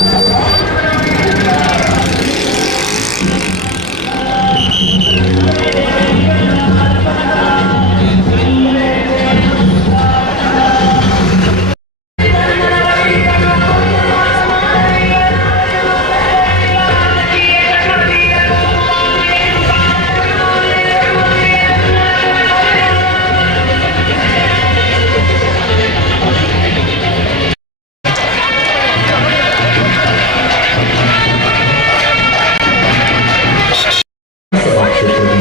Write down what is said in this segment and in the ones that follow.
Thank you.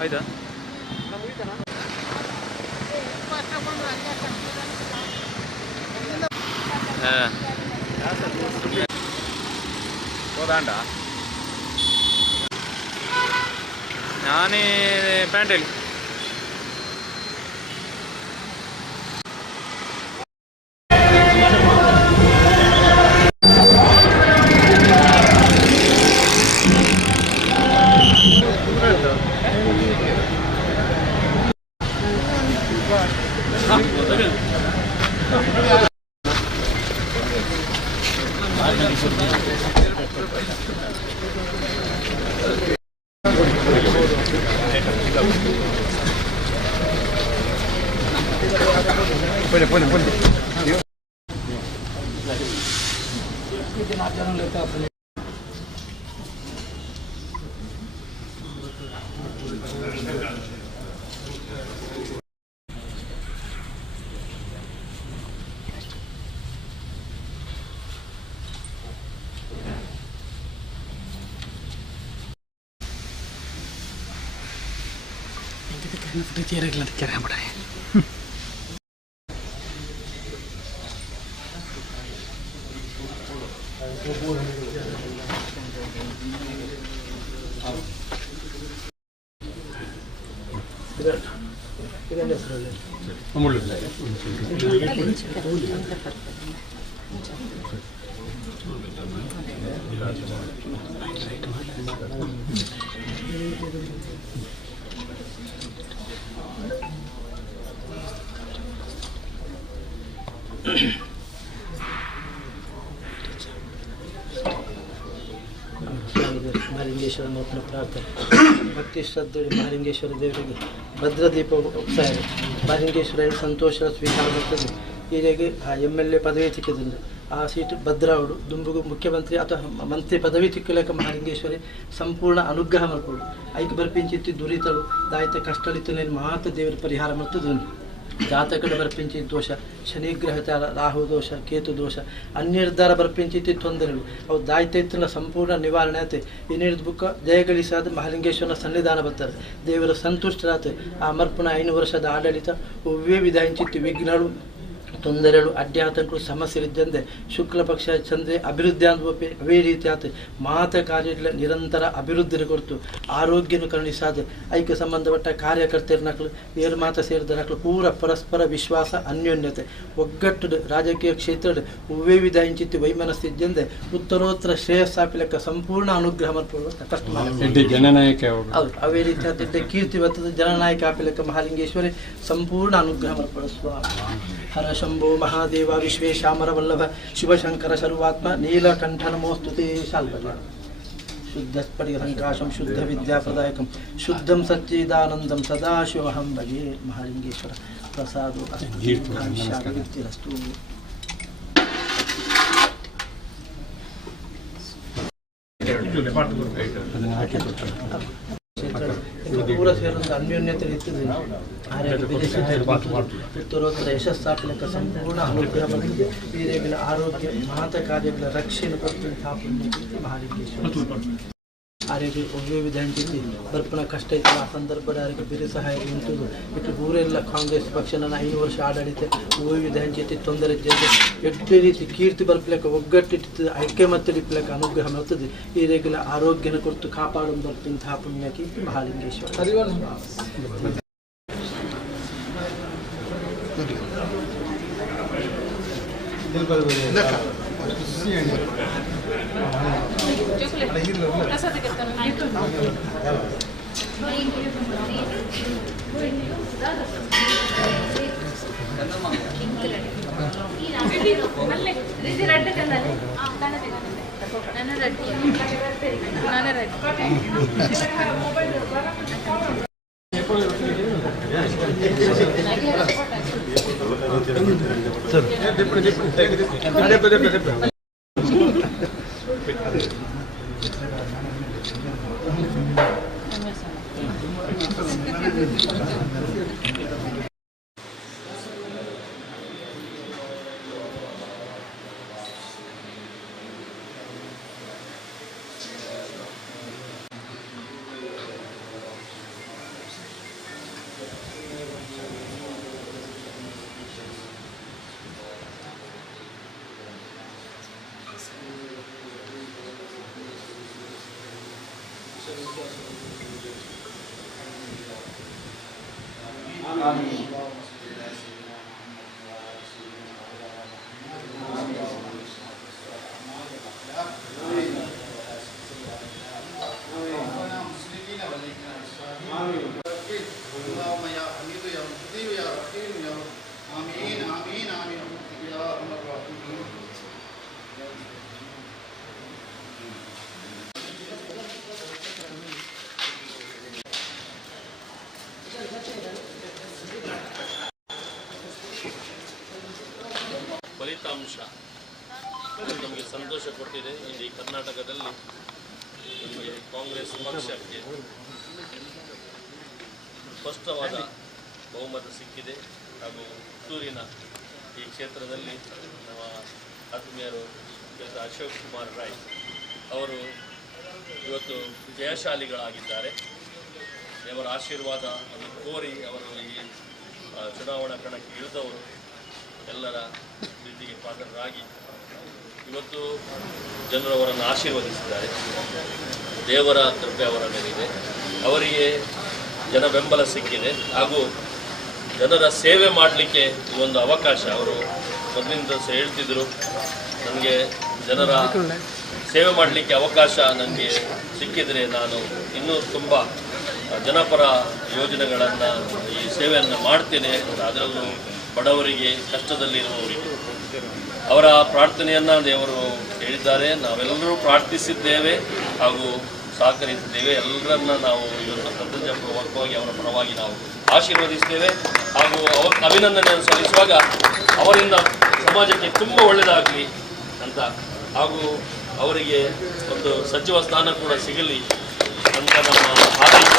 ಆಯ್ತಾ? ಹೋದಾಂಡ ഞാന് പാൻറ്റേലി Pone. Mahalingeshwara ಮೂರ್ತಿನ ಪ್ರಾರ್ಥನೆ ಭಕ್ತಿ ಶ್ರದ್ಧೆಯಲ್ಲಿ ಮಹಾಲಿಂಗೇಶ್ವರ ದೇವರಿಗೆ ಭದ್ರದೀಪ ಉತ್ಸಾಹ ಮಹಾಲಿಂಗೇಶ್ವರ ಸಂತೋಷ ಸ್ವೀಕಾರ ಮಾಡ್ತದೆ ಹೀಗಾಗಿ ಆ MLA ಪದವಿ ಸಿಕ್ಕಿದ್ರಿಂದ ಆ ಸೀಟು ಭದ್ರಾವಡು ದುಂಬುಗು ಮುಖ್ಯಮಂತ್ರಿ ಅಥವಾ ಮಂತ್ರಿ ಪದವಿ ತಿಕ್ಕಲೇಕ ಮಹಾಲಿಂಗೇಶ್ವರಿ ಸಂಪೂರ್ಣ ಅನುಗ್ರಹ ಮಾಡ್ಕೊಳ್ಳು ಐಕ ಬರ್ಪಿಂಚಿತ್ತಿ ದುರಿತಳು ದಾಯಿತ ಕಷ್ಟಲಿತ್ತು నేను ಮಾತ್ರ ದೇವರ ಪರಿಹಾರ ಮಾಡ್ತದೆ ಜಾತಕದ ಬರ್ಪಿಂಚಿ ದೋಷ ಶನಿಗ್ರಹಚಾರ ರಾಹು ದೋಷ ಕೇತು ದೋಷ ಅನ್ಯರ್ಧಾರ ಬರ್ಪಿಂಚಿತಿ ತೊಂದರೆಗಳು ಅವು ದಾಯಿತೈತನ ಸಂಪೂರ್ಣ ನಿವಾರಣೆ ಆಯ್ತು ಇನ್ನಿರ್ದ ಬುಕ್ಕ ಜಯಗಳಿಸಾದ ಮಹಾಲಿಂಗೇಶ್ವರನ ಸನ್ನಿಧಾನ ಬರ್ತಾರೆ ದೇವರ ಸಂತುಷ್ಟರಾತ ಆ ಅಮರ್ಪಣ 5 ವರ್ಷದ ಆಡಳಿತ ಒವ್ವೇ ವಿಧಾಯಿಸಿತ್ತು ವಿಘ್ನಗಳು ತೊಂದರೆಗಳು ಅಡ್ಡಾತಂಕಗಳು ಸಮಸ್ಯೆಲಿದ್ದಂತೆ ಶುಕ್ಲ ಪಕ್ಷ ಚಂದ್ರೆ ಅಭಿವೃದ್ಧಿ ಅನುಭವ ಅವೇ ರೀತಿ ಆತ ಮಾತ ಕಾರ್ಯಗಳ ನಿರಂತರ ಅಭಿವೃದ್ಧಿನ ಕೊರತು ಆರೋಗ್ಯನ ಕರುಣಿಸಾದ ಐಕ್ಯ ಸಂಬಂಧಪಟ್ಟ ಕಾರ್ಯಕರ್ತರ ನಕಲು ಏರು ಮಾತ ಸೇರಿದ ನಕಲು ಪೂರ ಪರಸ್ಪರ ವಿಶ್ವಾಸ ಅನ್ಯೋನ್ಯತೆ ಒಗ್ಗಟ್ಟು ರಾಜಕೀಯ ಕ್ಷೇತ್ರದ ಒವ್ವೇ ವಿಧಾಯಿಸಿತ್ತು ವೈಮನಸ್ಸಿದ್ದಂತೆ ಉತ್ತರೋತ್ತರ ಶ್ರೇಯಸ್ಸಾಪಿಲಕ್ಕ ಸಂಪೂರ್ಣ ಅನುಗ್ರಹ ಮಾಡ್ಕೊಳ್ಳುವ ಕಷ್ಟ ಜನನಾಯಕ ಹೌದು ಅವೇ ರೀತಿ ಆದ ಕೀರ್ತಿವತ್ತದ ಜನನಾಯಕ ಆಪಿಲಕ್ಕ ಮಹಾಲಿಂಗೇಶ್ವರಿ ಸಂಪೂರ್ಣ ಅನುಗ್ರಹ ಮಾಡ್ಕೊಳ್ಳುವ ಹರ ಶಂಭೋ ಮಹಾದೇವ ವಿಶ್ವೇಶಾಮರ ವಲ್ಲಭ ಶಿವಶಂಕರ ಸರ್ವಾತ್ಮ ನೀಲಕಂಠ ನಮೋಸ್ತುತೆ ಶಾಲ್ಬ ಶುದ್ಧ ಸ್ಫಟಿಕಸಂಕಾಶಂ ಶುದ್ಧ ವಿದ್ಯಾಪ್ರದಾಯಕಂ ಶುದ್ಧಂ ಸಚ್ಚಿದಾನಂದಂ ಸದಾಶಿವಹಂ ಭಜೆ ಮಹಾಲಿಂಗೇಶ್ವರ ಪ್ರಸಾದೋ ಅಸ್ತು ಪೂರ ಸೇರಿದ ಅನ್ಯೋನ್ಯತೆ ಇರ್ತದೆ ಉತ್ತರೋತ್ತರ ಯಶಸ್ಸಾಪನಕ ಸಂಪೂರ್ಣ ಅನುಗ್ರಹ ಬಂದಿದೆ ವೀರ್ಯಗಳ ಆರೋಗ್ಯ ಮಹತ ಕಾರ್ಯಗಳ ರಕ್ಷಣೆ ಕೊಟ್ಟು ಮಹಾಲಿಂಗೇಶ್ವರ ಆರೋಗ್ಯ ಒಳ್ಳೆ ವಿಧಾನ ಬರ್ಪಣ ಕಷ್ಟ ಇತ್ತು ಆ ಸಂದರ್ಭದ ಆರೋಗ್ಯ ಬೇರೆ ಸಹಾಯ ಉಂಟು ಇಟ್ಟು ಊರೆಲ್ಲ ಕಾಂಗ್ರೆಸ್ ಪಕ್ಷ ನನ್ನ 5 ವರ್ಷ ಆಡಳಿತ ಒಳ್ಳೆ ವಿಧಾನ ತೊಂದರೆ ಜೊತೆ ಎಡ್ಡೆ ರೀತಿ ಕೀರ್ತಿ ಬರ್ಪಲಕ್ಕ ಒಗ್ಗಟ್ಟಿಟ್ಟು ಐಕ್ಯಮತ್ತಲಿಪ್ಲಕ್ಕ ಅನುಗ್ರಹ ಮಾಡ್ತದೆ ಈ ರೇಗಿನ ಆರೋಗ್ಯನ ಕೊಟ್ಟು ಕಾಪಾಡು ಬರ್ತಿಂತಹ ಪುಣ್ಯಕ್ಕೆ ಮಹಾಲಿಂಗೇಶ್ವರ ಫಲಿತಾಂಶ ನಮಗೆ ಸಂತೋಷ ಕೊಟ್ಟಿದೆ. ಇಡೀ ಕರ್ನಾಟಕದಲ್ಲಿ ನಮಗೆ ಕಾಂಗ್ರೆಸ್ ಪಕ್ಷಕ್ಕೆ ಸ್ಪಷ್ಟವಾದ ಬಹುಮತ ಸಿಕ್ಕಿದೆ. ಹಾಗೂ ಪುತ್ತೂರಿನ ಈ ಕ್ಷೇತ್ರದಲ್ಲಿ ನಮ್ಮ ಆತ್ಮೀಯರು ಅಶೋಕ್ ಕುಮಾರ್ ರಾಯ್ ಅವರು ಇವತ್ತು ಜಯಶಾಲಿಗಳಾಗಿದ್ದಾರೆ. ದೇವರ ಆಶೀರ್ವಾದ ಅನ್ನು ಕೋರಿ ಅವರು ಈ ಚುನಾವಣಾ ಕಣಕ್ಕೆ ಇಳಿದವರು ಎಲ್ಲರ ಪ್ರೀತಿಗೆ ಪಾತ್ರರಾಗಿ ಇವತ್ತು ಜನರು ಅವರನ್ನು ಆಶೀರ್ವದಿಸಿದ್ದಾರೆ. ದೇವರ ಕೃಪೆ ಅವರ ಮೇಲಿದೆ. ಅವರಿಗೆ ಜನ ಬೆಂಬಲ ಸಿಕ್ಕಿದೆ. ಹಾಗೂ ಜನರ ಸೇವೆ ಮಾಡಲಿಕ್ಕೆ ಈ ಒಂದು ಅವಕಾಶ ಅವರು ಮೊದಲಿಂದ ಹೇಳ್ತಿದ್ರು, ನನಗೆ ಜನರ ಸೇವೆ ಮಾಡಲಿಕ್ಕೆ ಅವಕಾಶ ನನಗೆ ಸಿಕ್ಕಿದರೆ ನಾನು ಇನ್ನೂ ತುಂಬ ಜನಪರ ಯೋಜನೆಗಳನ್ನು ಈ ಸೇವೆಯನ್ನು ಮಾಡ್ತೇನೆ. ಅದರಲ್ಲೂ ಬಡವರಿಗೆ, ಕಷ್ಟದಲ್ಲಿರುವವರಿಗೆ ಅವರ ಪ್ರಾರ್ಥನೆಯನ್ನು ದೇವರು ಹೇಳಿದ್ದಾರೆ. ನಾವೆಲ್ಲರೂ ಪ್ರಾರ್ಥಿಸಿದ್ದೇವೆ ಹಾಗೂ ಸಹಕರಿಸಿದ್ದೇವೆ. ಎಲ್ಲರನ್ನ ನಾವು ಇವತ್ತು ಪ್ರಪಂಚಪೂರ್ವಕವಾಗಿ ಅವರ ಪರವಾಗಿ ನಾವು ಆಶೀರ್ವದಿಸ್ತೇವೆ. ಹಾಗೂ ಅಭಿನಂದನೆಯನ್ನು ಸಲ್ಲಿಸುವಾಗ ಅವರಿಂದ ಸಮಾಜಕ್ಕೆ ತುಂಬ ಒಳ್ಳೆಯದಾಗಲಿ ಅಂತ, ಹಾಗೂ ಅವರಿಗೆ ಒಂದು ಸಚಿವ ಸ್ಥಾನ ಕೂಡ ಸಿಗಲಿ ಅಂತ ನಮ್ಮ ಹಾರೈಕೆ.